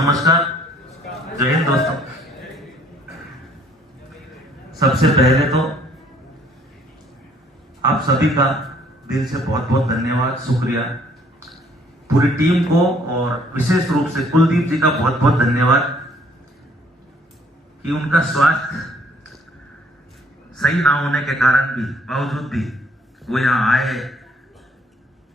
नमस्कार, जय हिंद दोस्तों। सबसे पहले तो आप सभी का दिल से बहुत बहुत धन्यवाद, शुक्रिया। पूरी टीम को और विशेष रूप से कुलदीप जी का बहुत बहुत धन्यवाद कि उनका स्वास्थ्य सही ना होने के कारण भी बावजूद भी वो यहाँ आए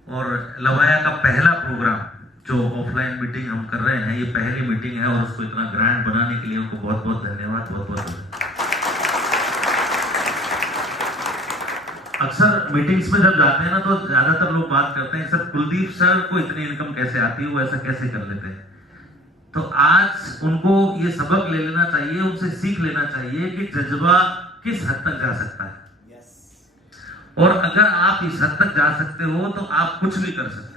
और लवाया का पहला प्रोग्राम जो ऑफलाइन मीटिंग हम कर रहे हैं, ये पहली मीटिंग है और उसको इतना ग्रैंड बनाने के लिए उनको बहुत बहुत धन्यवाद, बहुत बहुत। अक्सर मीटिंग्स में जब जाते हैं ना तो ज्यादातर लोग बात करते हैं सर कुलदीप सर को इतनी इनकम कैसे आती है, वो ऐसा कैसे कर लेते हैं। तो आज उनको ये सबक ले लेना चाहिए, उनसे सीख लेना चाहिए कि जज्बा किस हद तक जा सकता है। और अगर आप इस हद तक जा सकते हो तो आप कुछ भी कर सकते हो।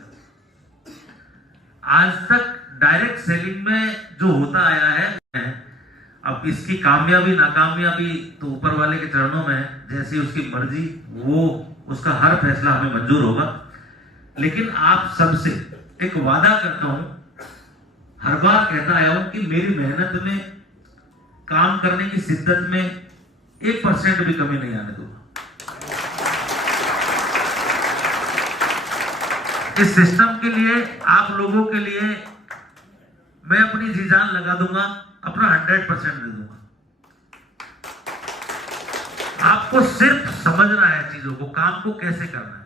आज तक डायरेक्ट सेलिंग में जो होता आया है, अब इसकी कामयाबी नाकामयाबी तो ऊपर वाले के चरणों में है, जैसी उसकी मर्जी, वो उसका हर फैसला हमें मंजूर होगा। लेकिन आप सबसे एक वादा करता हूं, हर बार कहता आया हूं कि मेरी मेहनत में, काम करने की शिद्दत में 1% भी कमी नहीं आने दूंगा। इस सिस्टम के लिए, आप लोगों के लिए मैं अपनी जी जान लगा दूंगा, अपना 100% दे दूंगा। आपको सिर्फ समझना है चीजों को, काम को कैसे करना है।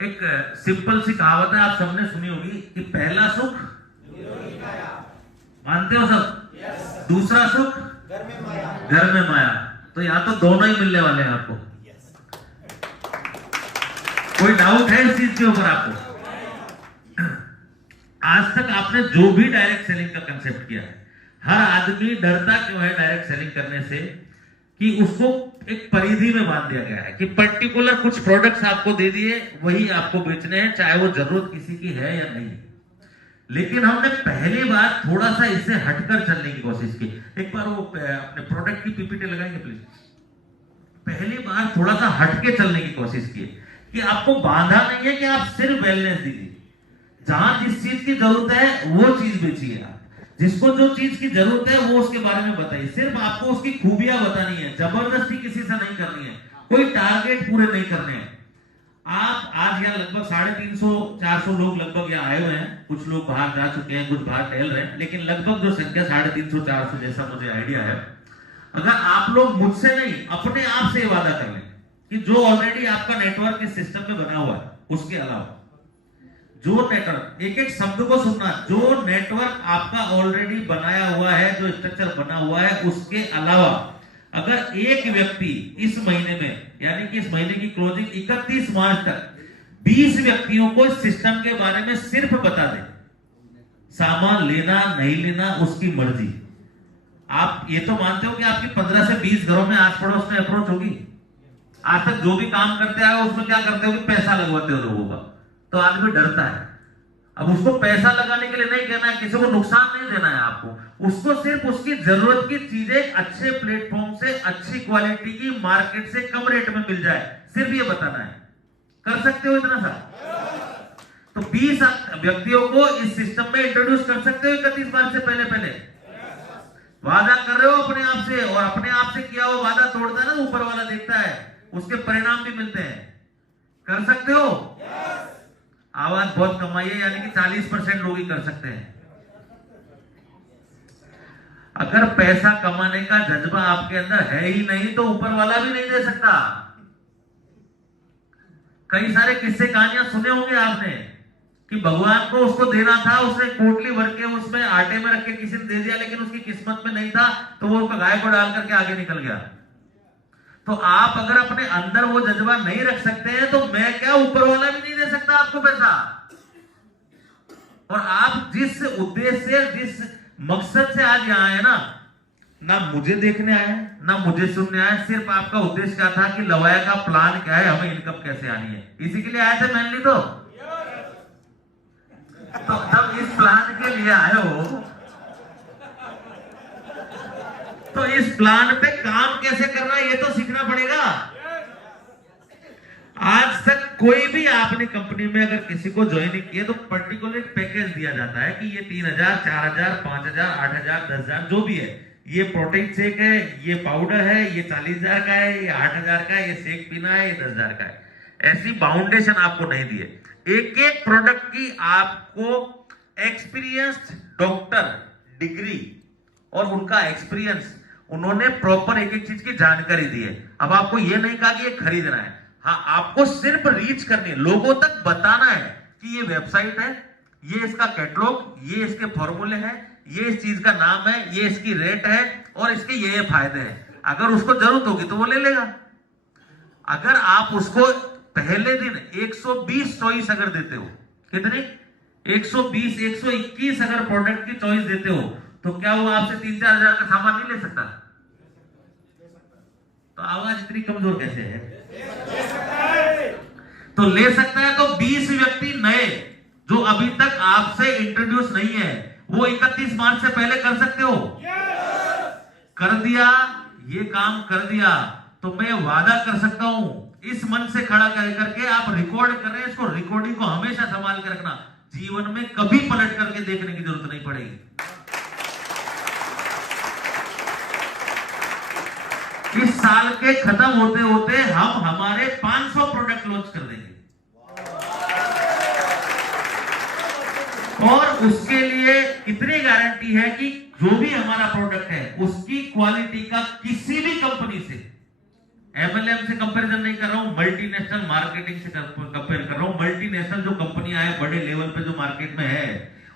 एक सिंपल सी कहावत है, आप सबने सुनी होगी कि पहला सुख मानते हो सब, दूसरा सुख घर में माया। तो यहां तो दोनों ही मिलने वाले हैं आपको। कोई डाउट है इस चीज के ऊपर आपको? आज तक आपने जो भी डायरेक्ट सेलिंग का कंसेप्ट किया है, हर आदमी डरता क्यों है डायरेक्ट सेलिंग करने से कि उसको एक परिधि में बांध दिया गया है कि पर्टिकुलर कुछ प्रोडक्ट्स आपको दे दिए, वही आपको बेचने हैं, चाहे वो जरूरत किसी की है या नहीं। लेकिन हमने पहली बार थोड़ा सा इससे हटकर चलने की कोशिश की। एक बार वो अपने प्रोडक्ट की पीपीटी लगाएंगे प्लीज। पहली बार थोड़ा सा हटके चलने की कोशिश की कि आपको बांधा नहीं है कि आप सिर्फ वेलनेस दीजिए, जहां जिस चीज की जरूरत है वो चीज बेचिए। आप जिसको जो चीज की जरूरत है वो उसके बारे में बताइए। सिर्फ आपको उसकी खूबियां बतानी है, जबरदस्ती किसी से नहीं करनी है, कोई टारगेट पूरे नहीं करने हैं। आप आज यहाँ लगभग 350-400 लोग लगभग यहाँ आए हुए हैं। कुछ लोग बाहर जा चुके हैं, कुछ बाहर टहल रहे हैं, लेकिन लगभग जो संख्या 350-400 जैसा मुझे आइडिया है। अगर आप लोग मुझसे नहीं, अपने आप से वादा कर लें कि जो ऑलरेडी आपका नेटवर्क इस सिस्टम में बना हुआ है, उसके अलावा जो नेटवर्क, एक एक शब्द को सुनना, जो नेटवर्क आपका ऑलरेडी बनाया हुआ है, जो स्ट्रक्चर बना हुआ है, उसके अलावा अगर एक व्यक्ति इस महीने में, यानी कि इस महीने की क्लोजिंग 31 मार्च तक 20 व्यक्तियों को इस सिस्टम के बारे में सिर्फ बता दे, सामान लेना नहीं लेना उसकी मर्जी। आप ये तो मानते हो कि आपकी 15 से 20 घरों में आस पड़ोस में अप्रोच होगी। आज तक जो भी काम करते आए उसमें क्या करते हो कि पैसा लगवाते हो लोगों का, तो आदमी डरता है। अब उसको पैसा लगाने के लिए नहीं कहना है, किसी को नुकसान नहीं देना है आपको, उसको सिर्फ उसकी जरूरत की चीजें अच्छे प्लेटफॉर्म से, अच्छी क्वालिटी की, मार्केट से कम रेट में मिल जाए, सिर्फ ये बताना है। कर सकते हो इतना सा? तो 20 व्यक्तियों को इस सिस्टम में इंट्रोड्यूस कर सकते हो 31 मार्च से पहले। वादा कर रहे हो अपने आप से, और अपने आप से किया हुआ वादा तोड़ता है ना, ऊपर वाला देखता है, उसके परिणाम भी मिलते हैं। कर सकते हो? आवाज बहुत कमाइए, यानी कि 40% लोग ही कर सकते हैं। अगर पैसा कमाने का जज्बा आपके अंदर है ही नहीं तो ऊपर वाला भी नहीं दे सकता। कई सारे किस्से कहानियां सुने होंगे आपने कि भगवान को उसको देना था, उसने पोटली भर के उसमें आटे में रख के किसी ने दे दिया, लेकिन उसकी किस्मत में नहीं था तो वो उसका गाय को डाल करके आगे निकल गया। तो आप अगर अपने अंदर वो जज्बा नहीं रख सकते हैं तो मैं क्या, ऊपर वाला भी नहीं दे सकता आपको पैसा। और आप जिस उद्देश्य, जिस मकसद से आज यहाँ आए ना मुझे देखने आए, ना मुझे सुनने आए, सिर्फ आपका उद्देश्य क्या था कि लवाया का प्लान क्या है, हमें इनकम कैसे आनी है, इसी के लिए आए थे मेनली। तो जब इस प्लान के लिए आए हो तो इस प्लान पे काम कैसे करना है ये तो सीखना पड़ेगा। आज तक कोई भी आपने कंपनी में अगर किसी को ज्वाइन किया तो पर्टिकुलर पैकेज दिया जाता है कि ये 3,000, 4,000, 5,000, 8,000, 10,000 जो भी है, ये प्रोटीन शेक है, ये पाउडर है, ये 40,000 का है, ये 8,000 का है, ये शेक पीना है, ये 10,000 का है। ऐसी बाउंडेशन आपको नहीं दी है। एक एक प्रोडक्ट की आपको एक्सपीरियंस्ड डॉक्टर डिग्री और उनका एक्सपीरियंस, उन्होंने प्रॉपर एक एक चीज की जानकारी दी है। अब आपको ये नहीं कहा कि ये खरीदना है, हाँ आपको सिर्फ रीच करनी है, लोगों तक बताना है कि ये वेबसाइट है, ये इसका कैटलॉग, ये इसके फॉर्मूले हैं, ये इस चीज का नाम है, ये इसकी रेट है और इसके ये फायदे हैं। अगर उसको जरूरत होगी तो वो ले लेगा। अगर आप उसको पहले दिन 120 चॉइस अगर देते हो, कितनी 120, 121 अगर प्रोडक्ट की चॉइस देते हो, तो क्या वो आपसे 3-4 हजार का सामान नहीं ले सकता? तो आवाज इतनी कमजोर कैसे है? तो ले सकता है। तो 20 व्यक्ति नए जो अभी तक आपसे इंट्रोड्यूस नहीं है, वो 31 मार्च से पहले कर सकते हो। कर दिया, ये काम कर दिया, तो मैं वादा कर सकता हूं, इस मन से खड़ा करके आप रिकॉर्ड कर रहे हैं, इसको रिकॉर्डिंग को हमेशा संभाल के रखना, जीवन में कभी पलट करके देखने की जरूरत नहीं पड़ेगी। इस साल के खत्म होते होते हम हमारे 500 प्रोडक्ट लॉन्च कर देंगे, और उसके लिए इतनी गारंटी है कि जो भी हमारा प्रोडक्ट है उसकी क्वालिटी का किसी भी कंपनी से, एमएलएम से कंपैरिजन नहीं कर रहा हूं, मल्टीनेशनल मार्केटिंग से कंपेयर कर रहा हूं, मल्टीनेशनल जो कंपनियां हैं बड़े लेवल पे जो मार्केट में है,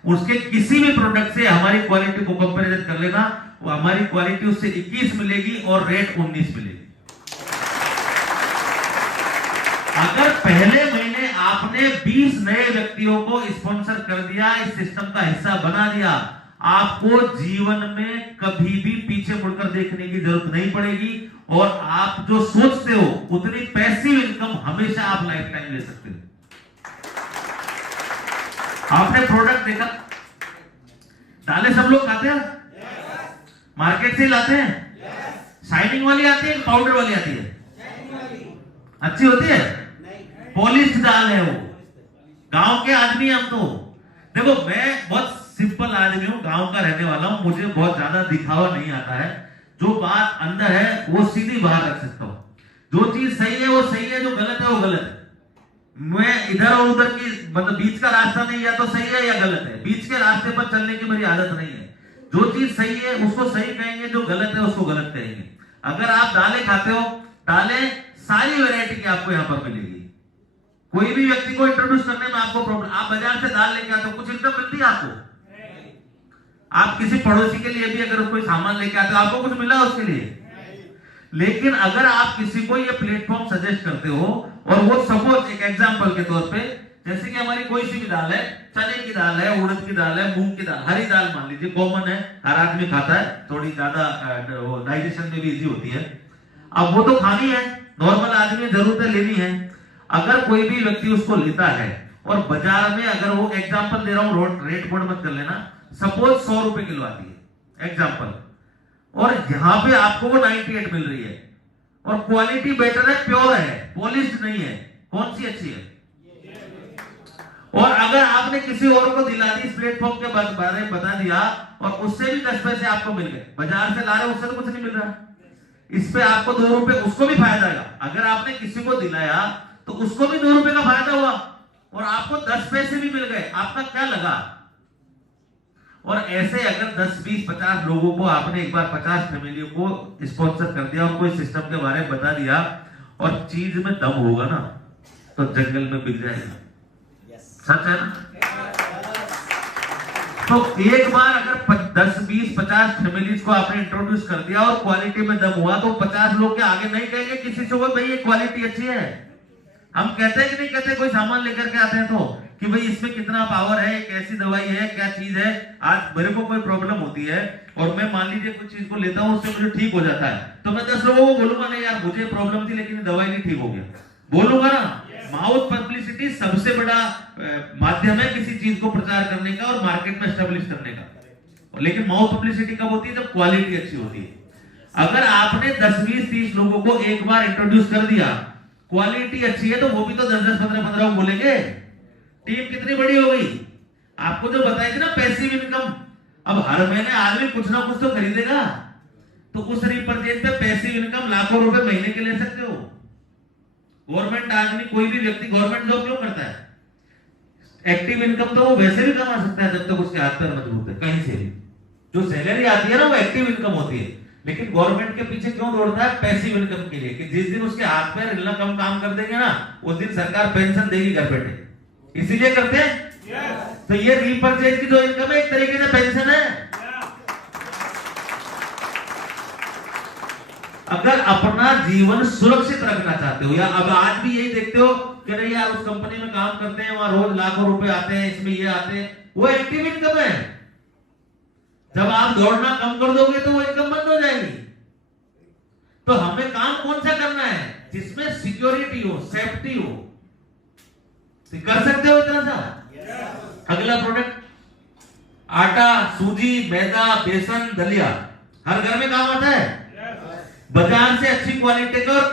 उसके किसी भी प्रोडक्ट से हमारी क्वालिटी को कंपैरिजन कर लेना, वो हमारी क्वालिटी उससे 21 मिलेगी और रेट 19 मिलेगी। अगर पहले महीने आपने 20 नए व्यक्तियों को स्पॉन्सर कर दिया, इस सिस्टम का हिस्सा बना दिया, आपको जीवन में कभी भी पीछे मुड़कर देखने की जरूरत नहीं पड़ेगी, और आप जो सोचते हो उतनी पैसिव इनकम हमेशा आप लाइफ टाइम ले सकते हो। आपने प्रोडक्ट देखा, दालें सब लोग खाते हैं, मार्केट से लाते हैं, शाइनिंग वाली आती है, पाउडर वाली आती है, अच्छी होती है, पॉलिश दाल है वो। गांव के आदमी हम तो, देखो मैं बहुत सिंपल आदमी हूं, गांव का रहने वाला हूं, मुझे बहुत ज्यादा दिखावा नहीं आता है, जो बात अंदर है वो सीधी बाहर रख सकता हूं। जो चीज सही है वो सही है, जो गलत है वो गलत है। मैं इधर और उधर की मतलब बीच का रास्ता नहीं, या तो सही है या गलत है, बीच के रास्ते पर चलने की मेरी आदत नहीं है। जो चीज सही है उसको सही कहेंगे, जो गलत है उसको गलत कहेंगे। अगर आप दालें खाते हो, दालें सारी वैरायटी की आपको यहां पर मिलेगी। कोई भी व्यक्ति को इंट्रोड्यूस करने में आपको प्रॉब्लम, आप बाजार से दाल लेके आते हो, कुछ इनकम मिलती है आपको? आप किसी पड़ोसी के लिए भी अगर कोई सामान लेके आते हो, आपको कुछ मिला उसके लिए? लेकिन अगर आप किसी को ये प्लेटफॉर्म सजेस्ट करते हो, और वो सपोज एक एग्जांपल के तौर पे, जैसे कि हमारी कोई सी भी दाल है, चने की दाल है, उड़द की दाल है, मूंग की दाल, हरी दाल मान लीजिए, कॉमन है, हर आदमी खाता है, थोड़ी ज्यादा डाइजेशन में भी इजी होती है। अब वो तो खानी है, नॉर्मल आदमी जरूरत लेनी है। अगर कोई भी व्यक्ति उसको लेता है, और बाजार में अगर वो, एग्जाम्पल दे रहा हूं, रेट बोर्ड मत कर लेना, सपोज 100 रुपए किलो आती है एग्जाम्पल, और यहां पे आपको वो 98 मिल रही है, और क्वालिटी बेटर है, प्योर है, पॉलिश्ड नहीं है, कौन सी अच्छी है? और अगर आपने किसी और को दिला दी, इस प्लेटफॉर्म के बारे में बता दिया, और उससे भी 10 पैसे आपको मिल गए, बाजार से ला रहे उससे तो कुछ नहीं मिल रहा, इस पे आपको 2 रुपए, उसको भी फायदा आएगा। अगर आपने किसी को दिलाया तो उसको भी 2 रुपए का फायदा हुआ, और आपको 10 पैसे भी मिल गए, आपका क्या लगा? और ऐसे अगर 10, 20, 50 लोगों को आपने एक बार 50 फैमिलियों को स्पॉन्सर कर दिया, उनको इस सिस्टम के बारे में बता दिया, और चीज में दम होगा ना, तो जंगल में बिक जाएगा। सच है ना? तो एक बार अगर 10, 20, 50 फैमिलीज को आपने इंट्रोड्यूस कर दिया और क्वालिटी में दम हुआ, तो 50 लोग के आगे नहीं कहेंगे किसी से, भाई ये क्वालिटी अच्छी है। हम कहते हैं कि नहीं कहते, कोई सामान लेकर के आते हैं तो, कि भाई इसमें कितना पावर है, कैसी दवाई है, क्या चीज है। आज मेरे को कोई प्रॉब्लम होती है और मैं मान लीजिए कुछ चीज को लेता हूं, उससे मुझे ठीक हो जाता है, तो मैं 10 लोगों को बोलूंगा नहीं यार मुझे प्रॉब्लम थी लेकिन दवाई नहीं ठीक हो गया, बोलूंगा ना। माउथ पब्लिसिटी सबसे बड़ा माध्यम है किसी चीज को प्रचार करने का और मार्केट में एस्टेब्लिश करने का। लेकिन माउथ पब्लिसिटी कब होती है? जब क्वालिटी अच्छी होती है। अगर आपने 10, 20, 30 लोगों को एक बार इंट्रोड्यूस कर दिया, क्वालिटी अच्छी है तो वो भी तो 10-10, 15-15 बोलेंगे। टीम कितनी बड़ी हो गई। आपको जो बताई थी ना पैसिव इनकम, अब हर महीने आदमी कुछ ना कुछ तो खरीदेगा, तो उस रिपर्चेज पे पैसिव इनकम लाखों रुपए महीने के ले सकते हो। गवर्नमेंट आदमी, कोई भी व्यक्ति गवर्नमेंट जॉब क्यों करता है? एक्टिव इनकम तो वो वैसे भी कमा सकता है जब तक उसके हाथ पैर मजबूत है, कहीं से भी। जो सैलरी आती है ना वो एक्टिव इनकम होती है, लेकिन गवर्नमेंट के पीछे क्यों दौड़ता है? पैसिव इनकम के लिए, कि जिस दिन उसके हाथ पैर हिलना कम काम कर देंगे ना, उस दिन सरकार पेंशन देगी घर बैठे। इसीलिए करते हैं। तो ये रीपर्चेज की जो इनकम है एक तरीके से पेंशन है। अगर अपना जीवन सुरक्षित रखना चाहते हो, या अब आज भी यही देखते हो कि नहीं यार उस कंपनी में काम करते हैं, वहां रोज लाखों रुपए आते हैं, इसमें ये आते हैं, वो एक्टिव इनकम है। जब आप दौड़ना कम कर दोगे तो वो इनकम बंद हो जाएगी। तो हमें काम कौन सा करना है? जिसमें सिक्योरिटी हो, सेफ्टी हो। तो कर सकते हो इतना सा। अगला प्रोडक्ट, आटा, सूजी, मैदा, बेसन, दलिया, हर घर में काम आता है। बाजार से अच्छी क्वालिटी का और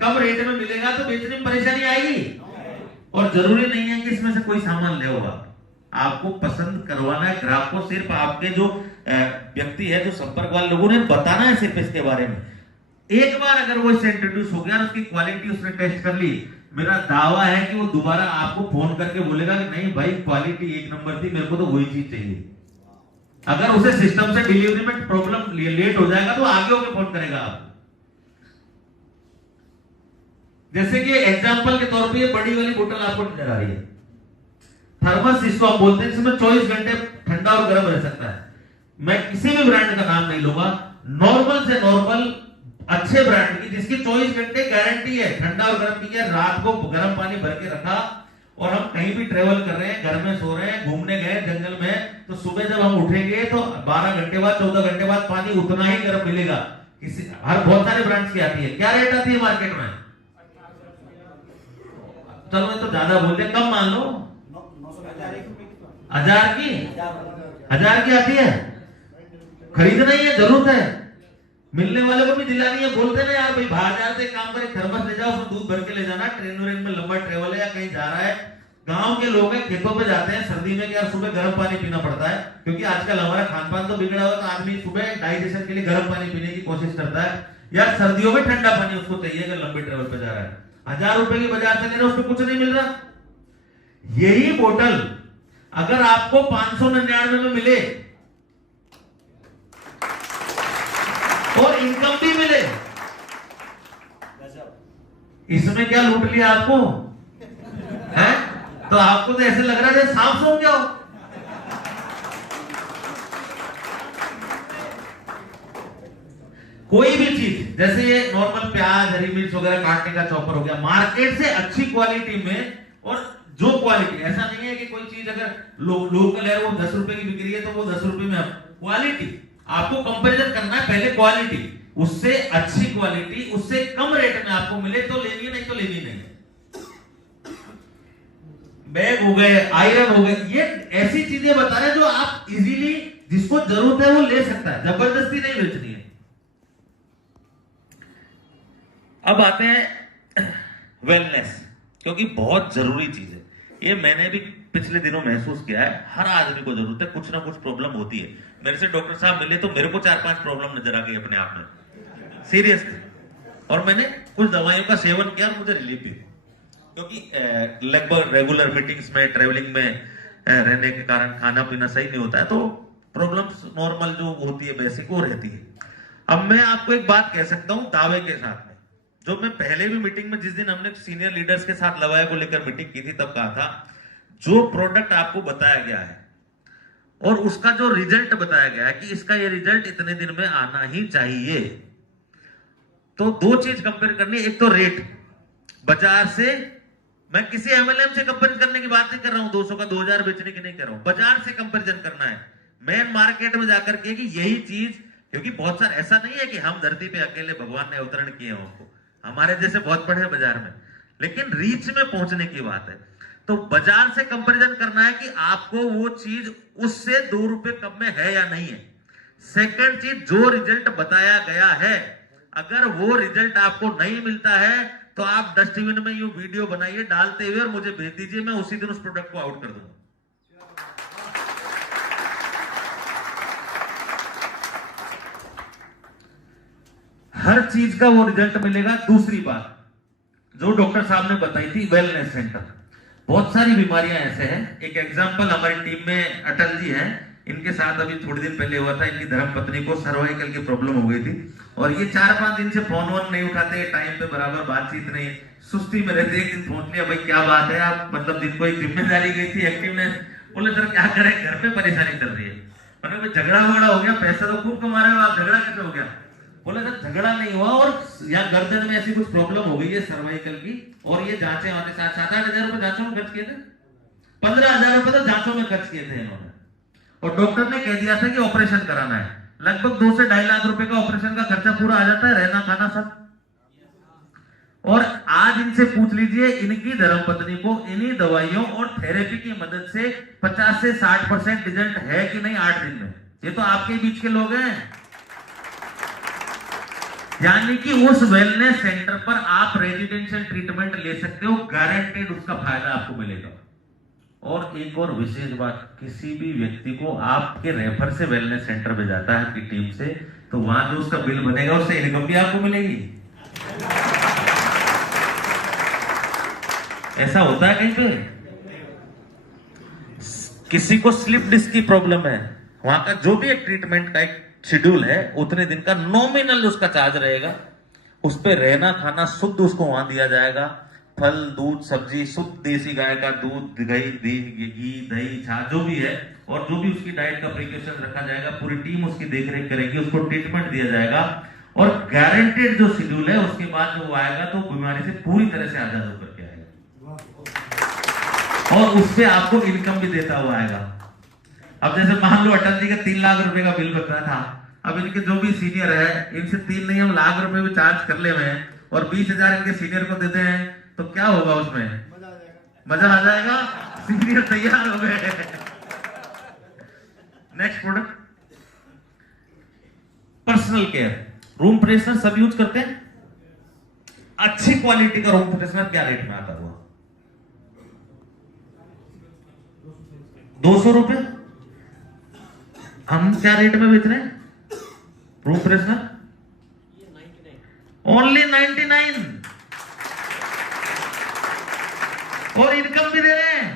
कम रेट में मिलेगा तो बेचने में परेशानी आएगी। और जरूरी नहीं है कि इसमें से कोई सामान ले होगा, आपको पसंद करवाना है ग्राहक को। सिर्फ आपके जो व्यक्ति है, जो संपर्क वाले लोगों ने बताना है सिर्फ इसके बारे में। एक बार अगर वो इससे इंट्रोड्यूस हो गया, उसकी क्वालिटी उसने टेस्ट कर ली, मेरा दावा है कि वो दोबारा आपको फोन करके बोलेगा कि नहीं भाई क्वालिटी एक नंबर थी, मेरे को तो वही चीज चाहिए। अगर उसे सिस्टम से डिलीवरी में प्रॉब्लम लेट हो जाएगा तो आगे होकर फोन करेगा आप। जैसे कि एग्जांपल के तौर पे ये बड़ी वाली बोतल आपको नजर आ रही है, थर्मस इसको आप बोलते हैं, इसमें 24 घंटे ठंडा और गर्म रह सकता है। मैं किसी भी ब्रांड का नाम नहीं लूंगा, नॉर्मल से नॉर्मल अच्छे ब्रांड की जिसकी 24 घंटे गारंटी है, ठंडा और गर्म की है। रात को गर्म पानी भर के रखा और हम कहीं भी ट्रेवल कर रहे हैं, घर में सो रहे हैं, घूमने गए जंगल में, तो सुबह जब हम उठेंगे तो 12 घंटे बाद, 14 घंटे बाद पानी उतना ही गर्म मिलेगा। बहुत सारे ब्रांड्स की आती है। क्या रेट आती है मार्केट में? चलो मैं तो ज्यादा बोल दिया, कम मान लो, 1000 की आती है। खरीदना ही है, जरूरत है, मिलने वाले को भी दिलानी है। बोलते ना यार भाई बाजार से काम करे, थर्मस ले जाओ, उसमें दूध भर के ले जाना, ट्रेन में लंबा ट्रेवल है या कहीं जा रहा है। गांव के लोग हैं, खेतों पे जाते हैं सर्दी में, यार सुबह गर्म पानी पीना पड़ता है, क्योंकि आजकल हमारा खान पान तो बिगड़ा हुआ, तो आदमी सुबह डाइजेशन के लिए गर्म पानी पीने की कोशिश करता है। यार सर्दियों में ठंडा पानी उसको चाहिए अगर लंबे ट्रेवल पे जा रहा है। 1000 रुपए की बाजार से ले रहे, उसमें कुछ नहीं मिल रहा। यही बोतल अगर आपको 599 में मिले और इनकम भी मिले, इसमें क्या लूट लिया आपको है? तो आपको तो ऐसे लग रहा है सांप सूंघ गया हो। कोई भी चीज, जैसे ये नॉर्मल प्याज, हरी मिर्च वगैरह काटने का चॉपर हो गया, मार्केट से अच्छी क्वालिटी में, और जो क्वालिटी, ऐसा नहीं है कि कोई चीज अगर लोकल है वो 10 रुपए की बिक रही है तो वो 10 रुपए में। क्वालिटी आपको कंपैरिजन करना है, पहले क्वालिटी, उससे अच्छी क्वालिटी उससे कम रेट में आपको मिले तो लेनी है, नहीं तो लेनी नहीं। बैग हो गए, आयरन हो गए, ये ऐसी चीजें बता रहे हैं जो आप इजीली, जिसको जरूरत है वो ले सकता है, जबरदस्ती नहीं बेचनी है। अब आते हैं वेलनेस, क्योंकि बहुत जरूरी चीज है। ये मैंने भी पिछले दिनों महसूस किया है, हर आदमी को जरूरत है, कुछ ना कुछ प्रॉब्लम होती है। मेरे से डॉक्टर साहब मिले तो मेरे को 4-5 प्रॉब्लम नजर आ गई अपने आप में, सीरियसली। और मैंने कुछ दवाइयों का सेवन किया और मुझे रिलीफ भी, क्योंकि लगभग रेगुलर मीटिंग्स में, ट्रेवलिंग में रहने के कारण खाना पीना सही नहीं होता है, तो प्रॉब्लम्स नॉर्मल जो होती है बेसिक वो रहती है। अब मैं आपको एक बात कह सकता हूं दावे के साथ में, जो मैं पहले भी मीटिंग में, जिस दिन हमने सीनियर लीडर्स के साथ लवाया को लेकर मीटिंग की थी, तब कहा था, जो प्रोडक्ट आपको बताया गया है और उसका जो रिजल्ट बताया गया है कि इसका ये रिजल्ट इतने दिन में आना ही चाहिए, तो दो चीज कंपेयर करनी है। एक तो रेट, बाजार से, मैं किसी एमएलएम से कंपेयर करने की बात नहीं कर रहा हूं, 200 का 2000 बेचने की नहीं कर रहा हूं, बाजार से कंपेरिजन करना है, मेन मार्केट में जाकर के, कि यही चीज, क्योंकि बहुत सारा ऐसा नहीं है कि हम धरती पे अकेले भगवान ने अवतरण किए हैं उनको, हमारे जैसे बहुत पड़े हैं बाजार में, लेकिन रीच में पहुंचने की बात है। तो बाजार से कंपैरिजन करना है कि आपको वो चीज उससे 2 रुपए कम में है या नहीं है। सेकंड चीज, जो रिजल्ट बताया गया है, अगर वो रिजल्ट आपको नहीं मिलता है तो आप डस्टबिन में ये वीडियो बनाइए डालते हुए और मुझे भेज दीजिए, मैं उसी दिन उस प्रोडक्ट को आउट कर दूंगा। हर चीज का वो रिजल्ट मिलेगा। दूसरी बात जो डॉक्टर साहब ने बताई थी, वेलनेस सेंटर। बहुत सारी बीमारियां ऐसे हैं, एक एग्जांपल हमारी टीम में अटल जी हैं, इनके साथ अभी थोड़े दिन पहले हुआ था, इनकी धर्मपत्नी को सर्वाइकल की प्रॉब्लम हो गई थी और ये 4-5 दिन से फोन वोन नहीं उठाते, टाइम पे बराबर बातचीत नहीं, सुस्ती में रहते। एक दिन फोन लिया, भाई क्या बात है, आप मतलब दिन को एक जिम्मेदारी गई थी, एक्टिवनेस। बोले सर क्या करें, घर पे परेशानी चल रही है। मतलब झगड़ा वगड़ा हो गया, पैसा तो खूब कमा रहे हो आप, झगड़ा कैसे हो गया? बोले सर झगड़ा नहीं हुआ और यहाँ गर्दन में ऐसी कुछ प्रॉब्लम हो गई है सर्वाइकल की, और ये जांचें आते 7-8 हजार रुपए जांचों में खर्च किए थे, 15,000 रुपए तो जांचों में खर्च किए थे इन्होंने। और डॉक्टर ने कह दिया था कि ऑपरेशन कराना है। लगभग 2 से 2.5 लाख रुपए का ऑपरेशन का खर्चा पूरा आ जाता है, रहना खाना सब। और आज इनसे पूछ लीजिए, इनकी धर्मपत्नी को इन्हीं दवाइयों और थेरेपी की मदद से 50 से 60% रिजल्ट है कि नहीं 8 दिन में। ये तो आपके बीच के लोग हैं। यानी कि उस वेलनेस सेंटर पर आप रेजिडेंशियल ट्रीटमेंट ले सकते हो, गारंटेड उसका फायदा आपको मिलेगा। और एक और विशेष बात, किसी भी व्यक्ति को आपके रेफर से वेलनेस सेंटर में जाता है आपकी टीम से, तो वहां जो उसका बिल बनेगा उससे इनकम भी आपको मिलेगी। ऐसा होता है कहीं पे? किसी को स्लिप डिस्क की प्रॉब्लम है, वहां का जो भी एक ट्रीटमेंट का एक शेड्यूल है, उतने दिन का नॉमिनल उसका चार्ज रहेगा। उस पे रहना खाना शुद्ध उसको वहां दिया जाएगा, फल दूध सब्जी शुद्ध देसी गाय का दूध, घी दही छाछ जो भी है, और जो भी उसकी डाइट का प्रिकॉशन रखा जाएगा, पूरी टीम उसकी देखरेख करेगी, उसको ट्रीटमेंट दिया जाएगा। और गारंटेड जो शेड्यूल है, उसके बाद जो वो आएगा तो बीमारी से पूरी तरह से आजाद होकर के आएगा, और उससे आपको इनकम भी देता हुआ आएगा। अब जैसे मान लो अटल जी का 3 लाख रुपए का बिल बन रहा था, अब इनके जो भी सीनियर है, इनसे 3 नहीं हम लाख रुपए भी चार्ज कर ले हुए और 20,000 इनके सीनियर को देते हैं, तो क्या होगा उसमें? मजा आ जाएगा, सीनियर तैयार हो गए। Next product, personal care. Room freshener सब यूज करते हैं। अच्छी क्वालिटी का रूम फ्रेशनर क्या रेट में आता हुआ? 200 रुपए। हम क्या रेट में बेच रहे हैं रूम फ्रेशनर? ओनली 99। और इनकम भी दे रहे हैं।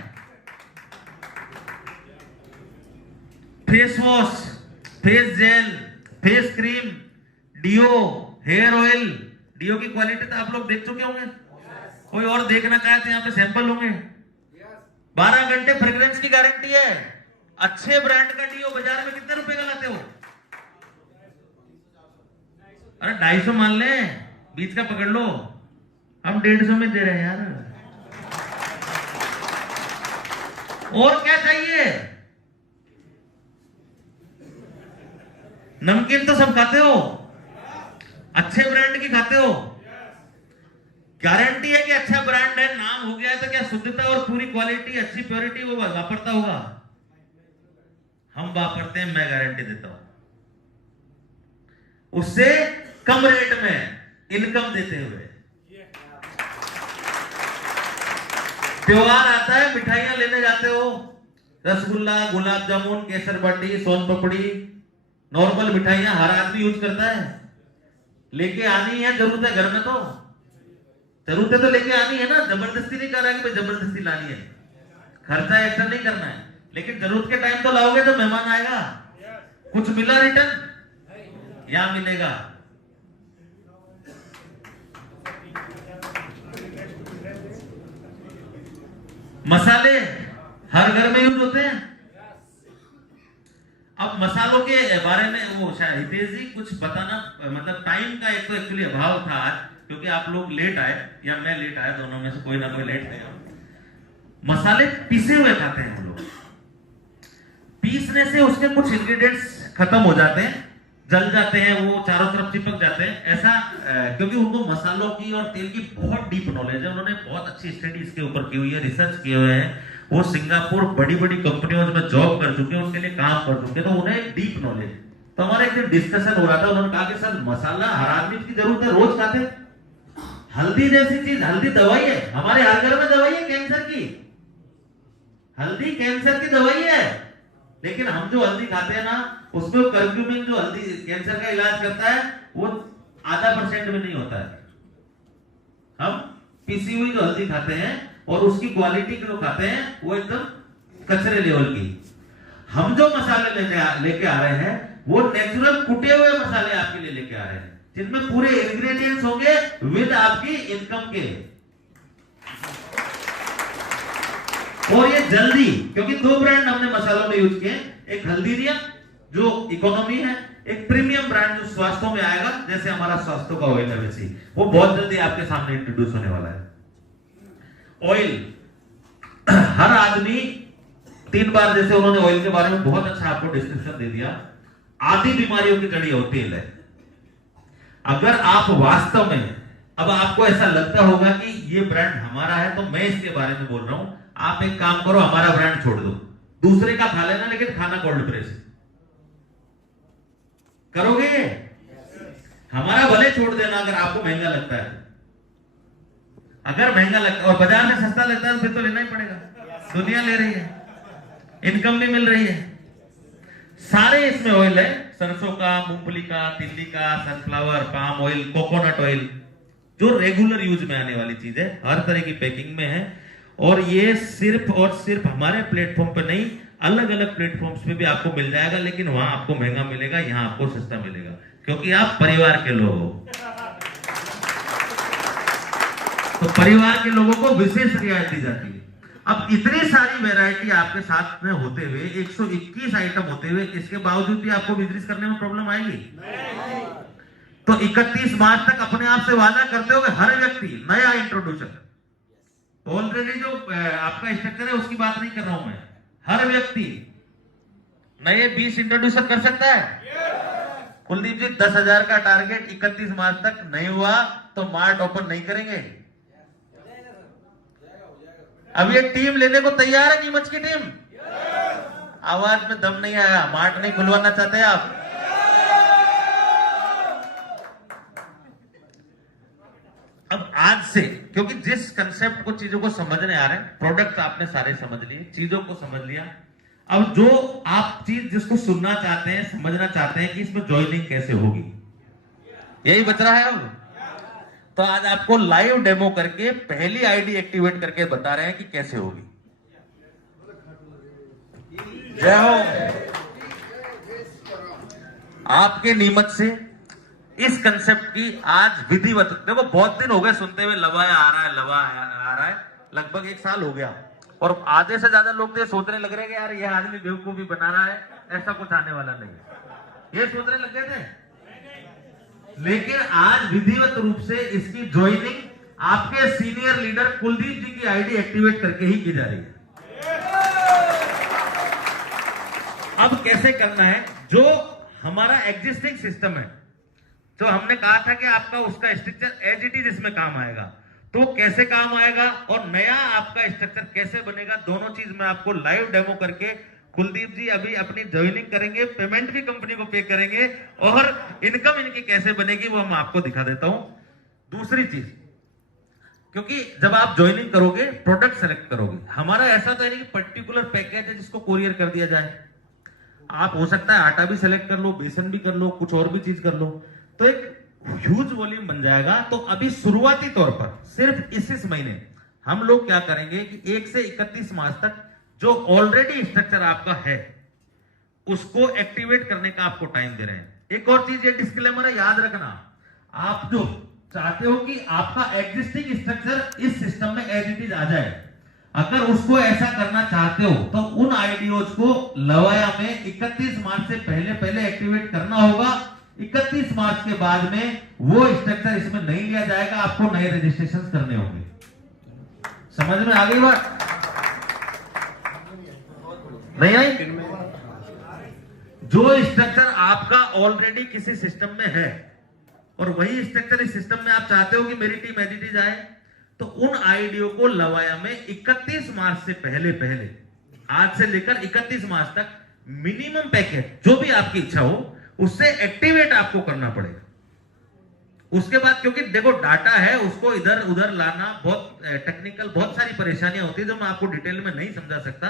Face wash, face gel, face cream, deo, hair oil. Deo की क्वालिटी तो आप लोग देख चुके होंगे, कोई और देखना चाहे तो यहाँ पे सैंपल होंगे। 12 घंटे फ्रेग्रेंस की गारंटी है। अच्छे ब्रांड का डियो बाजार में कितने रुपए का लाते हो? अरे 250 मान ले, बीच का पकड़ लो, हम 150 में दे रहे हैं यार। और क्या चाहिए? नमकीन तो सब खाते हो, अच्छे ब्रांड की खाते हो। गारंटी है कि अच्छा ब्रांड है, नाम हो गया है, तो क्या शुद्धता और पूरी क्वालिटी, अच्छी प्योरिटी वो वापरता होगा? हम वापरते हैं, मैं गारंटी देता हूं। उससे कम रेट में इनकम देते हुए। त्योहार आता है, मिठाइयां लेने जाते हो, रसगुल्ला, गुलाब जामुन, केसर बर्फी, सोन पापड़ी, नॉर्मल मिठाइयां हर आदमी यूज करता है। लेके आनी है, जरूरत है घर में, तो जरूरत है तो लेके आनी है ना। जबरदस्ती नहीं कर रहा कि भाई जबरदस्ती लानी है, खर्चा एक्स्ट्रा नहीं करना है, लेकिन जरूरत के टाइम तो लाओगे तो मेहमान आएगा। कुछ मिला रिटर्न या मिलेगा? मसाले हर घर में यूज होते हैं। अब मसालों के बारे में वो शायद हितेश जी कुछ बताना, मतलब टाइम का एक तो एक्चुअली अभाव था आज, क्योंकि आप लोग लेट आए या मैं लेट आया, दोनों में से कोई ना कोई लेट आया। मसाले पीसे हुए खाते हैं हम लोग। पीसने से उसके कुछ इंग्रेडिएंट्स खत्म हो जाते हैं, जल जाते हैं, वो चारों तरफ चिपक जाते हैं। ऐसा क्योंकि उनको मसालों की और तेल की बहुत डीप नॉलेज है, उन्होंने बहुत अच्छी स्टडी इसके ऊपर की हुई है, रिसर्च किए हुए हैं। वो सिंगापुर बड़ी बड़ी कंपनियों में जॉब कर चुके हैं, उनके लिए काम कर चुके हैं, तो उन्हें डीप नॉलेज। तो हमारा एक दिन डिस्कशन हो रहा था, उन्होंने कहा कि सर मसाला हर आदमी की जरूरत है, रोज खाते, हल्दी जैसी चीज, हल्दी दवाई है, हमारे हर घर में दवाई है कैंसर की, हल्दी कैंसर की दवाई है, लेकिन हम जो हल्दी खाते हैं ना, उसमें कर्क्यूमिन जो हल्दी कैंसर का इलाज करता है वो 0.5% में नहीं होता है। हम पीसी हुई जो हल्दी खाते हैं और उसकी क्वालिटी जो खाते हैं वो एकदम कचरे लेवल की। हम जो मसाले लेके आ रहे हैं वो नेचुरल कुटे हुए मसाले आपके लिए लेके आ रहे हैं, जिनमें पूरे इंग्रेडिएंट्स होंगे विद आपकी इनकम के। और ये जल्दी, क्योंकि 2 ब्रांड हमने मसालों में यूज किए, एक हल्दीरिया जो इकोनॉमी है, एक प्रीमियम ब्रांड जो स्वास्थ्य में आएगा, जैसे हमारा स्वास्थ्य का ऑयल है वैसे वो बहुत जल्दी आपके सामने इंट्रोड्यूस होने वाला है। ऑयल हर आदमी 3 बार, जैसे उन्होंने ऑयल के बारे में बहुत अच्छा आपको डिस्क्रिप्शन दे दिया, आधी बीमारियों की जड़ी और तेल है। अगर आप वास्तव में, अब आपको ऐसा लगता होगा कि ये ब्रांड हमारा है तो मैं इसके बारे में बोल रहा हूं, आप एक काम करो, हमारा ब्रांड छोड़ दो, दूसरे का खा लेना, लेकिन खाना कोल्ड प्रेस करोगे। हमारा भले छोड़ देना अगर आपको महंगा लगता है, अगर महंगा लगता है और बाजार में सस्ता लगता है फिर तो लेना ही पड़ेगा, दुनिया ले रही है, इनकम भी मिल रही है, सारे इसमें ऑयल है, सरसों का, मूंगफली का, तिल्ली का, sunflower, palm oil, coconut oil, जो रेगुलर यूज में आने वाली चीज है, हर तरह की पैकिंग में है। और ये सिर्फ और सिर्फ हमारे प्लेटफॉर्म पे नहीं, अलग अलग प्लेटफॉर्म्स पे भी आपको मिल जाएगा, लेकिन वहां आपको महंगा मिलेगा, यहां आपको सस्ता मिलेगा, क्योंकि आप परिवार के लोग हो। तो परिवार के लोगों को विशेष रियायत दी जाती है। अब इतनी सारी वैरायटी आपके साथ में होते हुए, 121 आइटम होते हुए, इसके बावजूद भी आपको बिजनेस करने में प्रॉब्लम आएगी? तो 31 मार्च तक अपने आप से वादा करते हो कि हर व्यक्ति नया इंट्रोड्यूशन, ऑलरेडी जो आपका स्ट्रक्चर है उसकी बात नहीं कर रहा हूं मैं, हर व्यक्ति नए 20 इंट्रोड्यूसन कर सकता है। कुलदीप जी 10,000 का टारगेट 31 मार्च तक नहीं हुआ तो मार्ट ओपन नहीं करेंगे। अब ये टीम लेने को तैयार है, नीमच की टीम? आवाज में दम नहीं आया, मार्ट नहीं खुलवाना चाहते आप? अब आज से, क्योंकि जिस कंसेप्ट को, चीजों को समझने आ रहे हैं, प्रोडक्ट आपने सारे समझ लिए, चीजों को समझ लिया, अब जो आप चीज जिसको सुनना चाहते हैं, समझना चाहते हैं कि इसमें ज्वाइनिंग कैसे होगी, यही बच रहा है अब। तो आज आपको लाइव डेमो करके पहली आईडी एक्टिवेट करके बता रहे हैं कि कैसे होगी। जय हो। आपके नीमच से इस कंसेप्ट की आज विधिवत, देखो बहुत दिन हो गए सुनते हुए, लवाया आ रहा है, लवा आ रहा है, लगभग 1 साल हो गया, और आधे से ज्यादा लोग तो सोचने लग रहे हैं कि यार ये आदमी बेवकूफी बना रहा है, ऐसा कुछ आने वाला नहीं, ये सोचने लग गए थे। लेकिन आज विधिवत रूप से इसकी ज्वाइनिंग आपके सीनियर लीडर कुलदीप जी की आईडी एक्टिवेट करके ही की जा रही है। अब कैसे करना है? जो हमारा एग्जिस्टिंग सिस्टम है, जो हमने कहा था कि आपका उसका स्ट्रक्चर एज इट इज इसमें काम आएगा, तो कैसे काम आएगा और नया आपका स्ट्रक्चर कैसे बनेगा, दोनों चीज मैं आपको लाइव डेमो करके, कुलदीप जी अभी अपनी ज्वाइनिंग करेंगे, पेमेंट भी कंपनी को पे करेंगे, और इनकम इनकी कैसे बनेगी वो मैं आपको दिखा देता हूं। दूसरी चीज, क्योंकि जब आप ज्वाइनिंग करोगे, प्रोडक्ट सेलेक्ट करोगे, हमारा ऐसा तो है नहीं कि पर्टिकुलर पैकेज है जिसको कोरियर कर दिया जाए। आप हो सकता है आटा भी सेलेक्ट कर लो, बेसन भी कर लो, कुछ और भी चीज कर लो, तो एक ह्यूज वॉल्यूम बन जाएगा। तो अभी शुरुआती तौर पर सिर्फ इस महीने हम लोग क्या करेंगे कि 1 से 31 मार्च तक जो ऑलरेडी स्ट्रक्चर आपका है उसको एक्टिवेट करने का आपको टाइम दे रहे हैं। एक और चीज, ये डिस्क्लेमर है, याद रखना, आप जो चाहते हो कि आपका एग्जिस्टिंग स्ट्रक्चर इस सिस्टम में एज इट इज आ जाए, अगर उसको ऐसा करना चाहते हो तो उन आईडीओज को लवाया में 31 मार्च से पहले एक्टिवेट करना होगा। 31 मार्च के बाद में वो स्ट्रक्चर इसमें नहीं लिया जाएगा, आपको नए रजिस्ट्रेशन करने होंगे। समझ में आ गई बात? नहीं आई? जो स्ट्रक्चर आपका ऑलरेडी किसी सिस्टम में है और वही स्ट्रक्चर इस सिस्टम में आप चाहते हो कि मेरी टीम एज इट इज आए, तो उन आईडीओ को लवाया में 31 मार्च से पहले आज से लेकर 31 मार्च तक मिनिमम पैकेज जो भी आपकी इच्छा हो उससे एक्टिवेट आपको करना पड़ेगा। उसके बाद क्योंकि देखो डाटा है उसको इधर उधर लाना बहुत टेक्निकल, बहुत सारी परेशानियां होती है जो मैं आपको डिटेल में नहीं समझा सकता।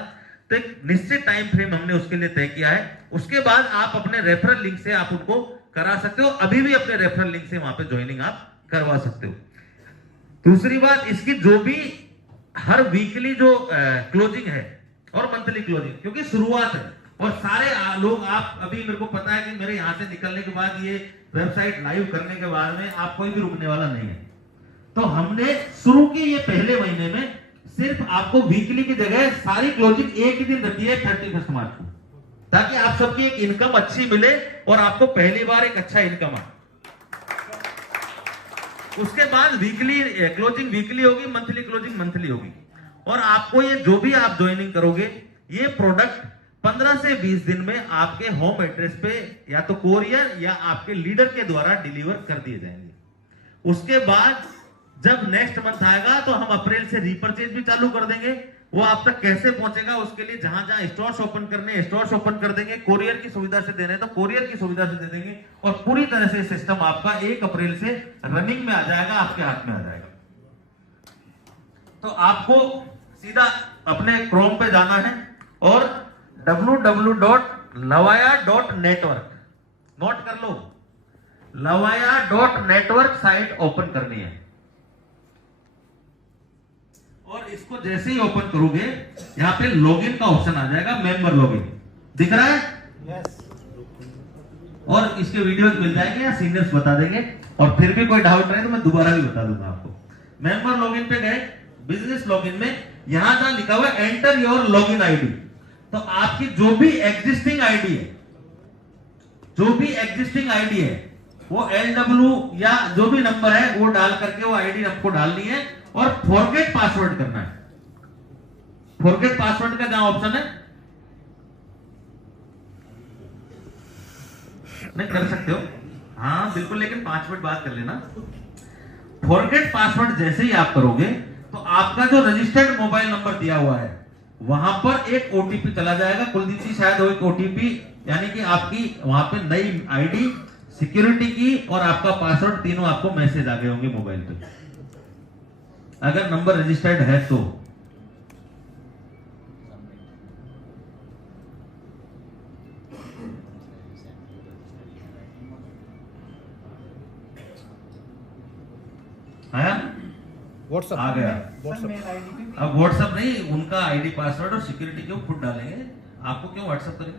तो एक निश्चित टाइम फ्रेम हमने उसके लिए तय किया है। उसके बाद आप अपने रेफरल लिंक से आप उनको करा सकते हो, अभी भी अपने रेफरल लिंक से वहां पे ज्वाइनिंग आप करवा सकते हो। दूसरी बात, इसकी जो भी हर वीकली जो क्लोजिंग है और मंथली क्लोजिंग, क्योंकि शुरुआत है और सारे लोग, आप अभी मेरे को पता है कि मेरे यहां से निकलने के बाद ये वेबसाइट लाइव करने के बाद में आप कोई भी रुकने वाला नहीं है। तो हमने शुरू की ये पहले महीने में सिर्फ आपको वीकली की जगह सारी क्लोजिंग एक ही दिन रखी है 31 मार्च को, ताकि आप सबकी एक इनकम अच्छी मिले और आपको पहली बार एक अच्छा इनकम आए। उसके बाद वीकली क्लोजिंग वीकली होगी, मंथली क्लोजिंग मंथली होगी। और आपको ये जो भी आप ज्वाइनिंग करोगे, ये प्रोडक्ट 15 से 20 दिन में आपके होम एड्रेस पे या तो कोरियर या आपके लीडर के द्वारा डिलीवर कर दिए जाएंगे। उसके बाद जब नेक्स्ट मंथ आएगा तो हम अप्रैल से रीपरचेज भी चालू कर देंगे। वो आप तक कैसे पहुंचेगा, उसके लिए जहां जहां स्टोर्स ओपन करने हैं स्टोर्स ओपन कर देंगे, कोरियर की सुविधा से देने तो कोरियर की सुविधा से दे देंगे, और पूरी तरह से सिस्टम आपका 1 अप्रैल से रनिंग में आ जाएगा, आपके हाथ में आ जाएगा। तो आपको सीधा अपने क्रोम पे जाना है और www.lavaya.network नोट कर लो, lavaya.network साइट ओपन करनी है। और इसको जैसे ही ओपन करोगे यहां पे लॉगिन का ऑप्शन आ जाएगा, मेंबर लॉगिन दिख रहा है। yes. और इसके वीडियोस मिल जाएंगे या सीनियर्स बता देंगे, और फिर भी कोई डाउट रहे तो मैं दोबारा भी बता दूंगा आपको। मेंबर लॉगिन पे गए, बिजनेस लॉगिन में यहां जहां लिखा हुआ है एंटर योर लॉगिन आईडी, तो आपकी जो भी एग्जिस्टिंग आईडी है, जो भी एग्जिस्टिंग आईडी है वो LW या जो भी नंबर है वो डाल करके वो आईडी आपको डालनी है और फॉरगेट पासवर्ड करना है। फॉरगेट पासवर्ड का जहां ऑप्शन है नहीं कर सकते हो, हाँ बिल्कुल, लेकिन 5 मिनट बाद कर लेना। फॉरगेट पासवर्ड जैसे ही आप करोगे तो आपका जो रजिस्टर्ड मोबाइल नंबर दिया हुआ है वहां पर एक ओटीपी चला जाएगा। कुलदीप जी शायद वो एक ओटीपी, यानी कि आपकी वहां पे नई आईडी, सिक्योरिटी की और आपका पासवर्ड तीनों आपको मैसेज आ गए होंगे मोबाइल पे, अगर नंबर रजिस्टर्ड है तो। आया? व्हाट्सएप आ गया। अब व्हाट्सएप नहीं, उनका आईडी पासवर्ड और सिक्योरिटी क्यों खुद डालेंगे, आपको क्यों व्हाट्सएप करेंगे?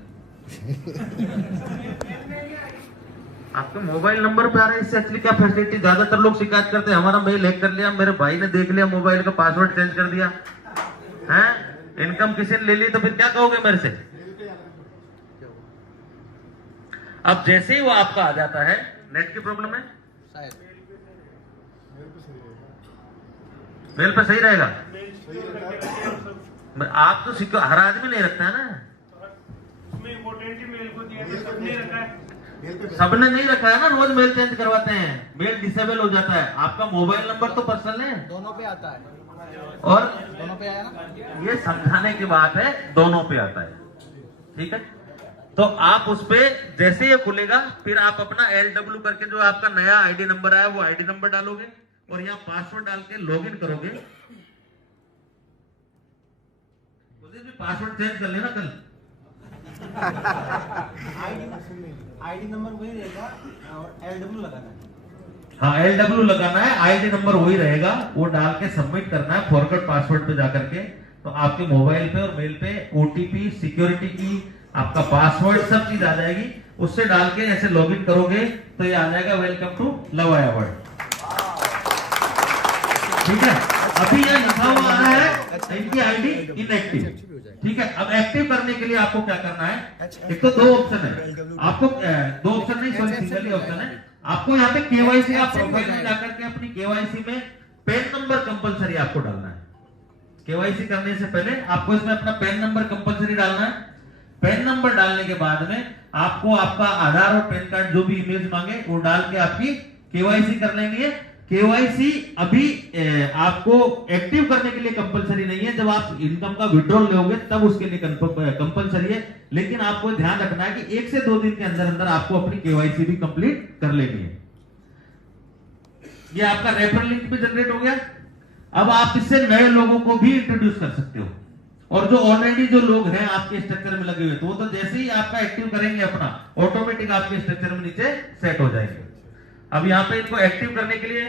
आपके मोबाइल नंबर पे आ रहा है, इससे एक्चुअली क्या फैसिलिटी? ज्यादातर लोग शिकायत करते हैं हमारा मेल हैक कर लिया, मेरे भाई ने देख लिया, मोबाइल का पासवर्ड चेंज कर दिया है, इनकम किसी ने ले ली, तो फिर क्या कहोगे मेरे से? अब जैसे ही वो आपका आ जाता है, नेट की प्रॉब्लम है शायद, मेल पे सही रहेगा। आप तो हर आदमी नहीं रखता है ना, सबने नहीं रखा है ना, रोज मेल चेंज करवाते हैं, मेल डिसेबल हो जाता है। आपका मोबाइल नंबर तो पर्सनल है, दोनों पे आता है, और दोनों पे आया ना, ये समझाने की बात है, दोनों पे आता है, ठीक है। तो आप उस पे जैसे ये खुलेगा फिर आप अपना LW करके जो आपका नया आईडी नंबर आया वो आईडी नंबर डालोगे और यहाँ पासवर्ड डाल के लॉगिन करोगे। मुझे भी पासवर्ड चेंज कर लेना कल। आईडी नंबर वही रहेगा और LW लगाना है। हाँ LW लगाना है, आईडी नंबर वही रहेगा, वो डाल के सबमिट करना है फॉरगेट पासवर्ड पे जाकर के। तो आपके मोबाइल पे और मेल पे OTP, सिक्योरिटी की, आपका पासवर्ड, सब चीज आ जाएगी। उससे डाल के ऐसे लॉगिन करोगे तो ये आ जाएगा वेलकम टू लवाया वर्ल्ड, ठीक है। अभी ये लिखा हुआ आ रहा है इनकी आईडी इनएक्टिव, ठीक है। अब एक्टिव करने के लिए आपको क्या करना है, एक तो 2 ऑप्शन है आपको, 2 ऑप्शन नहीं सॉरी सिंगल ही ऑप्शन है। आपको यहाँ पे KYC, आप प्रोफाइल में जाकर के अपनी KYC में पैन नंबर कंपलसरी आपको डालना है। KYC करने से पहले आपको इसमें अपना पैन नंबर कंपलसरी डालना है। पैन नंबर डालने के बाद में आपको आपका आधार और पैन कार्ड जो भी इमेज मांगे वो डाल के आपकी KYC कर लेनी है। KYC अभी आपको एक्टिव करने के लिए कंपलसरी नहीं है, जब आप इनकम का विड्रॉल लोगे तब उसके लिए कंपलसरी है। लेकिन आपको ध्यान रखना है कि 1 से 2 दिन के अंदर अंदर आपको अपनी KYC भी कंप्लीट कर लेनी है। ये आपका रेफरल लिंक भी जनरेट हो गया। अब आप इससे नए लोगों को भी इंट्रोड्यूस कर सकते हो, और जो ऑलरेडी जो लोग हैं आपके स्ट्रक्चर में लगे हुए तो वो तो जैसे ही आपका एक्टिव करेंगे अपना, ऑटोमेटिक आपके स्ट्रक्चर में नीचे सेट हो जाएंगे। अब यहाँ पे इनको एक्टिव करने के लिए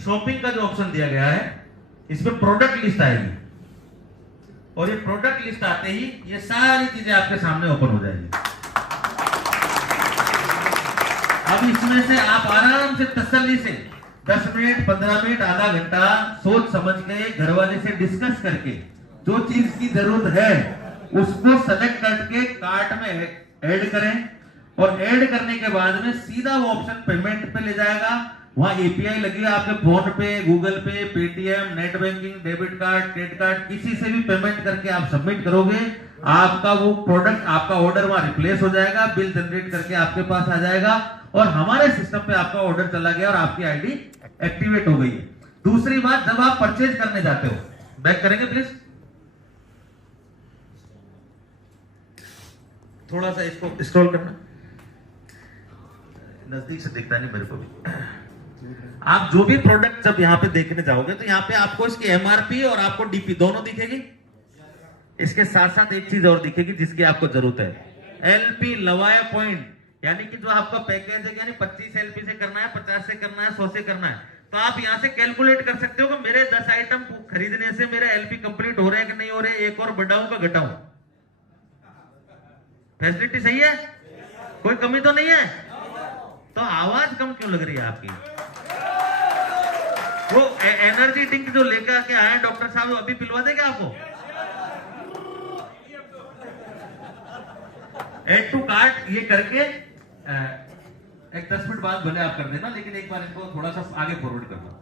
शॉपिंग का जो ऑप्शन दिया गया है, इसमें प्रोडक्ट लिस्ट आएगी, और ये प्रोडक्ट लिस्ट आते ही ये सारी चीजें आपके सामने ओपन हो जाएगी। अब इसमें से आप आराम से तसल्ली से 10 मिनट, 15 मिनट, आधा घंटा सोच समझ के घर वाले से डिस्कस करके जो चीज की जरूरत है उसको सेलेक्ट करके कार्ट में ऐड करें, और ऐड करने के बाद में सीधा वो ऑप्शन पेमेंट पे ले जाएगा। वहां एपीआई लगी है आपके फोन पे, गूगल पे, Paytm, net banking, debit card, credit card, किसी से भी पेमेंट करके आप सबमिट करोगे, आपका वो प्रोडक्ट, आपका ऑर्डर वहां रिप्लेस हो जाएगा, बिल जनरेट करके आपके पास आ जाएगा, और हमारे सिस्टम पे आपका ऑर्डर चला गया और आपकी आईडी एक्टिवेट हो गई है। दूसरी बात, जब आप परचेज करने जाते हो, बैक करेंगे प्लीज, थोड़ा सा इसको स्क्रॉल करना, नजदीक से दिखता नहीं मेरे को भी। आप जो भी प्रोडक्ट जब यहाँ पे देखने जाओगे तो यहाँ पे आपको इसकी एमआरपी और आपको डीपी दोनों दिखेगी। इसके साथ साथ एक चीज और दिखेगी जिसकी आपको जरूरत है, एलपी लवाया पॉइंट, यानी कि जो आपका पैकेज है, यानी 25 एलपी से करना है, 50 से करना है, 100 से करना है, तो आप यहाँ से कैलकुलेट कर सकते हो कि मेरे 10 आइटम खरीदने से मेरे एलपी कंप्लीट हो रहे हैं कि नहीं हो रहे, एक और बढ़ाऊं का घटाऊं। फैसिलिटी सही है, कोई कमी तो नहीं है? तो आवाज कम क्यों लग रही है आपकी? वो एनर्जी ड्रिंक जो लेकर के आए डॉक्टर साहब, अभी पिलवा देंगे आपको। एड टू कार्ट ये करके एक 10 मिनट बाद भले आप कर देना, लेकिन एक बार इनको थोड़ा सा आगे फॉरवर्ड करना।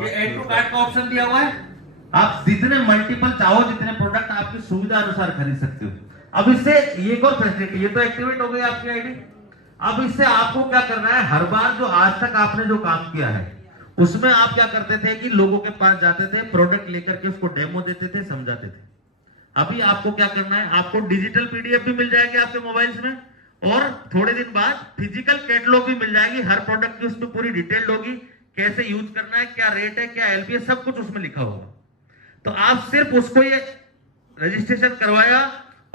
ये एड टू कार्ट का ऑप्शन दिया हुआ है, आप जितने मल्टीपल चाहो, जितने प्रोडक्ट आपकी सुविधा अनुसार खरीद सकते हो। अब इससे ये एक और फैसिलिटी, ये तो एक्टिवेट हो गई आपकी आईडी। अब इससे आपको क्या करना है, हर बार जो आज तक आपने जो काम किया है उसमें आप क्या करते थे कि लोगों के पास जाते थे, प्रोडक्ट लेकर के उसको डेमो देते थे, समझाते थे। अभी आपको क्या करना है, आपको डिजिटल पीडीएफ भी मिल जाएगी आपके मोबाइल्स में, और थोड़े दिन बाद फिजिकल कैटलॉग भी मिल जाएगी, हर प्रोडक्ट की उसमें पूरी डिटेल्ड होगी, कैसे यूज करना है, क्या रेट है, क्या एलपी है, सब कुछ उसमें लिखा होगा। तो आप सिर्फ उसको ये रजिस्ट्रेशन करवाया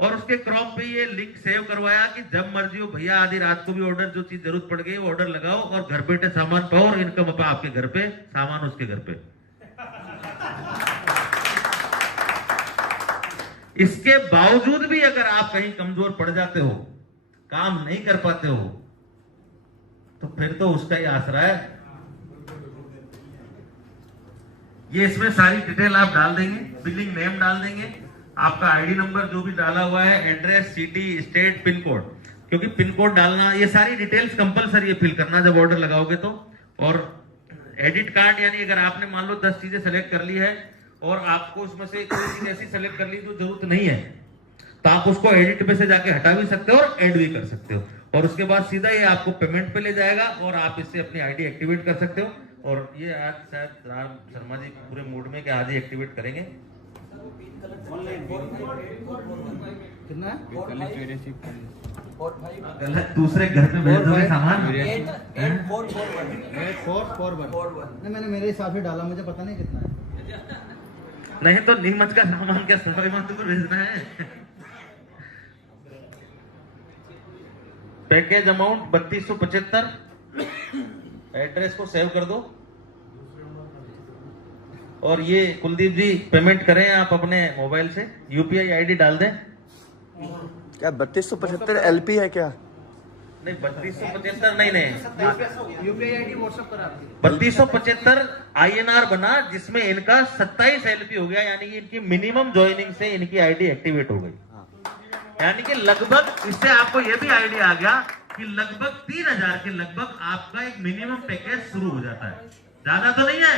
और उसके क्रॉप पे ये लिंक सेव करवाया कि जब मर्जी हो भैया, आधी रात को भी ऑर्डर, जो चीज जरूरत पड़ गई वो ऑर्डर लगाओ, और घर बैठे सामान पाओ, और इनकम अपा आपके घर पे, सामान उसके घर पे। इसके बावजूद भी अगर आप कहीं कमजोर पड़ जाते हो, काम नहीं कर पाते हो, तो फिर तो उसका ही आसरा है। ये इसमें सारी डिटेल आप डाल देंगे, बिलिंग नेम डाल देंगे, आपका आईडी नंबर जो भी डाला हुआ है, address, city, state, pin code, क्योंकि पिन कोड डालना, ये सारी डिटेल्स कंपलसरी है फिल करना जब ऑर्डर लगाओगे तो। और एडिट कार्ड, यानी अगर आपने मान लो 10 चीजें सेलेक्ट कर ली है और आपको उसमें से कोई चीज ऐसी सेलेक्ट कर ली जो जरूरत नहीं है, तो आप उसको एडिट पे से जाके हटा भी सकते हो और ऐड भी कर सकते हो, और उसके बाद सीधा ये आपको पेमेंट पे ले जाएगा और आप इससे अपनी आईडी एक्टिवेट कर सकते हो। और ये आज शायद राम शर्मा जी पूरे मूड में कि आज ही एक्टिवेट करेंगे। कितना गलत दूसरे घर पे भेज दोगे सामान। 8441 नहीं, मैंने मेरे हिसाब से डाला, मुझे पता नहीं कितना है। नहीं तो नीमच का सामान क्या सफाई मानते को भेजना है। पैकेज अमाउंट 3275, एड्रेस को सेव कर दो, और ये कुलदीप जी पेमेंट करें आप अपने मोबाइल से, यूपीआई आईडी डाल दें। क्या 3275 एलपी है क्या? नहीं 3275 नहीं यूपीआई आईडी व्हाट्सएप करा दी। 3275 INR बना, जिसमें इनका 27 एलपी हो गया, यानी कि इनकी मिनिमम ज्वाइनिंग से इनकी आईडी एक्टिवेट हो गई। यानी कि लगभग, इससे आपको यह भी आइडिया आ गया कि लगभग 3000 के लगभग आपका एक मिनिमम पैकेज शुरू हो जाता है। ज्यादा तो नहीं है।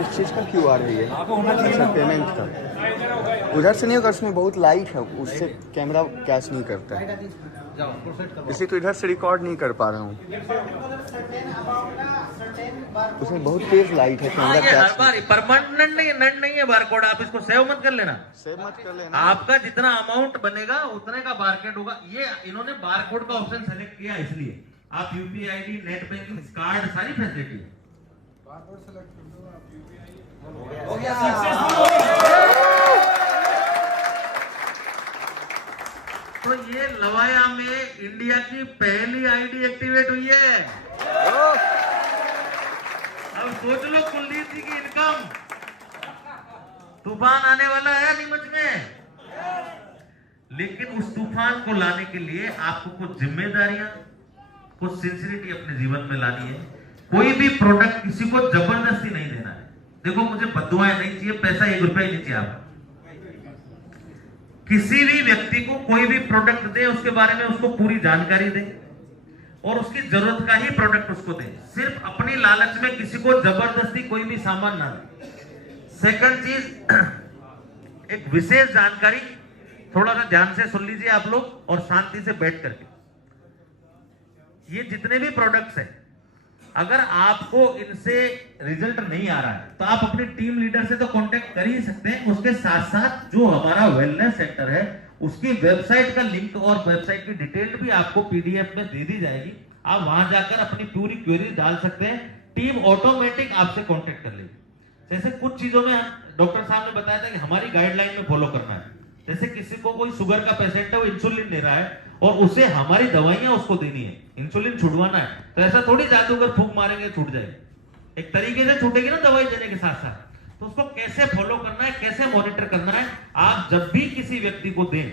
इस चीज का क्यूआर है ये, अच्छा पेमेंट का उधर से नहीं होगा, उसमें बहुत लाइट है, उससे कैमरा कैच नहीं करता है। जाओ प्रोसेस करो। इसी को इधर से रिकॉर्ड नहीं कर पा रहा हूँ। उसमें बहुत तेज लाइट है, हाँ, कैमरा ये हर कैच बार परमानेंट नहीं है, नट नहीं है बारकोड, आप इसको सेव मत कर लेना। सेव मत कर लेना। आपका जितना अमाउंट बनेगा उतने का बारकोड होगा। ये इन्होंने बारकोड का ऑप्शन सेलेक्ट किया इसलिए आप UPI ID, net banking, card, सारी फैसिलिटी है। हो गया सक्सेसफुल। तो ये लवाया में इंडिया की पहली आईडी एक्टिवेट हुई है। अब सोच लो कुलदीप जी की इनकम। तूफान आने वाला है नीमच में, लेकिन उस तूफान को लाने के लिए आपको कुछ जिम्मेदारियां, कुछ सिंसियरिटी अपने जीवन में लानी है। कोई भी प्रोडक्ट किसी को जबरदस्ती नहीं देना है। देखो मुझे बद्दुआएं नहीं चाहिए, पैसा 1 रुपया ही नहीं चाहिए आपको। किसी भी व्यक्ति को कोई भी प्रोडक्ट दे, उसके बारे में उसको पूरी जानकारी दे और उसकी जरूरत का ही प्रोडक्ट उसको दे। सिर्फ अपनी लालच में किसी को जबरदस्ती कोई भी सामान ना दे। सेकंड चीज, एक विशेष जानकारी थोड़ा सा ध्यान से सुन लीजिए आप लोग और शांति से बैठ करके। ये जितने भी प्रोडक्ट्स हैं, अगर आपको इनसे रिजल्ट नहीं आ रहा है तो आप अपनी टीम लीडर से तो कांटेक्ट कर ही सकते हैं। उसके साथ साथ जो हमारा वेलनेस सेंटर है उसकी वेबसाइट का लिंक और वेबसाइट की डिटेल भी आपको पीडीएफ में दे दी जाएगी। आप वहां जाकर अपनी पूरी क्वेरी डाल सकते हैं, टीम ऑटोमेटिक आपसे कांटेक्ट कर लेगी। जैसे कुछ चीजों में डॉक्टर साहब ने बताया था कि हमारी गाइडलाइन में फॉलो करना है। जैसे किसी को कोई शुगर का पेशेंट है, वो इंसुलिन ले रहा है और उसे हमारी दवाइयां उसको देनी है, इंसुलिन छुड़वाना है, तो ऐसा थोड़ी जादूगर फूंक मारेंगे छूट जाएगी। एक तरीके से छूटेगी ना दवाई देने के साथ साथ। तो उसको कैसे फॉलो करना है, कैसे मॉनिटर करना है, आप जब भी किसी व्यक्ति को दें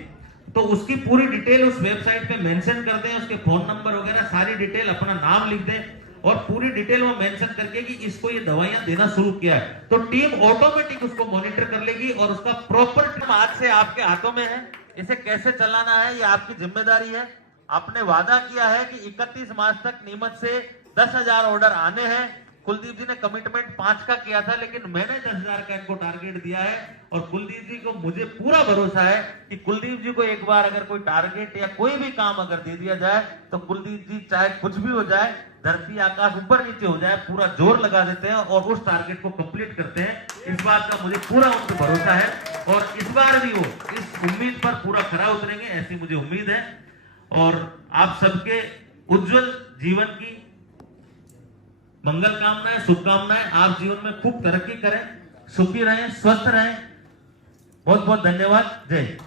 तो उसकी पूरी डिटेल उस वेबसाइट पे मेंशन कर दें, उसके फोन नंबर वगैरह सारी डिटेल, अपना नाम लिख दें और पूरी डिटेल वो मेंशन करके कि इसको ये दवाइयां देना शुरू किया है, तो टीम ऑटोमेटिक उसको मॉनिटर कर लेगी और उसका प्रॉपर आज से आपके हाथों में है। इसे कैसे चलाना है ये आपकी जिम्मेदारी है। आपने वादा किया है कि 31 मार्च तक नीमच से 10,000 ऑर्डर आने हैं। कुलदीप जी ने कमिटमेंट 5 का किया था, लेकिन मैंने 10,000 का इनको टारगेट दिया है और कुलदीप जी को मुझे पूरा भरोसा है कि कुलदीप जी को एक बार अगर कोई टारगेट या कोई भी काम अगर दे दिया जाए तो कुलदीप जी चाहे कुछ भी हो जाए, धरती आकाश ऊपर नीचे हो जाए, पूरा जोर लगा देते हैं और उस टारगेट को कंप्लीट करते हैं। इस बात का मुझे पूरा उनसे भरोसा है और इस बार भी वो इस उम्मीद पर पूरा खरा उतरेंगे, ऐसी मुझे उम्मीद है। और आप सबके उज्जवल जीवन की मंगल कामनाएं, शुभकामनाएं। आप जीवन में खूब तरक्की करें, सुखी रहें, स्वस्थ रहें। बहुत बहुत धन्यवाद। जय हिंद।